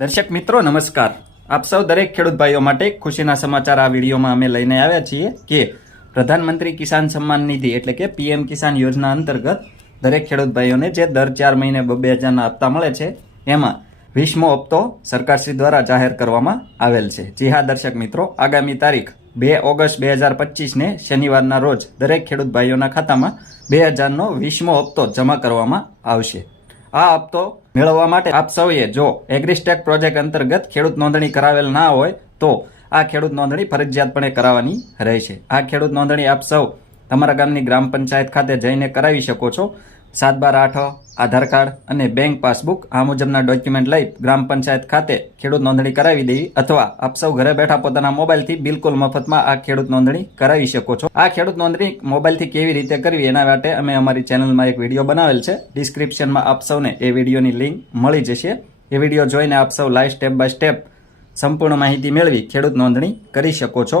દર્શક મિત્રો, નમસ્કાર. આપ સૌ દરેક ખેડૂત ભાઈઓ માટે ખુશીના સમાચાર આ વિડીયોમાં અમે લઈને આવ્યા છીએ કે પ્રધાનમંત્રી કિસાન સન્માન નિધિ એટલે કે પીએમ કિસાન યોજના અંતર્ગત દરેક ખેડૂત ભાઈઓને જે દર ચાર મહિને બે હજારના હપ્તા મળે છે, એમાં વીસમો હપ્તો સરકારશ્રી દ્વારા જાહેર કરવામાં આવેલ છે. જી હા, દર્શક મિત્રો, આગામી તારીખ બે ઓગસ્ટ બે હજાર પચીસને શનિવારના રોજ દરેક ખેડૂત ભાઈઓના ખાતામાં બે હજારનો વીસમો હપ્તો જમા કરવામાં આવશે. આ હપ્તો મેળવવા માટે આપ સૌએ જો એગ્રીસ્ટેક પ્રોજેક્ટ અંતર્ગત ખેડૂત નોંધણી કરાવેલ ના હોય તો આ ખેડૂત નોંધણી ફરજિયાતપણે કરાવવાની રહેશે. આ ખેડૂત નોંધણી આપ સૌ તમારા ગામની ગ્રામ પંચાયત ખાતે જઈને કરાવી શકો છો. સાત બાર આઠ, આધાર કાર્ડ અને બેંક પાસબુક આ મુજબના ડોક્યુમેન્ટ લઈ ગ્રામ પંચાયત ખાતે ખેડૂત નોંધણી કરાવી દેવી અથવા આપ સૌ ઘરે બેઠા પોતાના મોબાઈલથી બિલકુલ મફતમાં આ ખેડૂત નોંધણી કરાવી શકો છો. આ ખેડૂત નોંધણી મોબાઈલથી કેવી રીતે કરવી એના માટે અમે અમારી ચેનલમાં એક વીડિયો બનાવેલ છે. ડિસ્ક્રિપ્શનમાં આપ સૌને એ વિડીયોની લિંક મળી જશે. એ વીડિયો જોઈને આપ સૌ લાઈવ સ્ટેપ બાય સ્ટેપ સંપૂર્ણ માહિતી મેળવી ખેડૂત નોંધણી કરી શકો છો.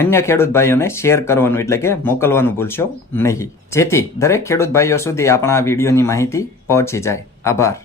અન્ય ખેડૂત ભાઈઓને શેર કરવાનું એટલે કે મોકલવાનું ભૂલશો નહીં. જેથી દરેક ખેડૂત ભાઈઓ સુધી આપણા આ વિડીયોની માહિતી પહોંચી જાય. આભાર.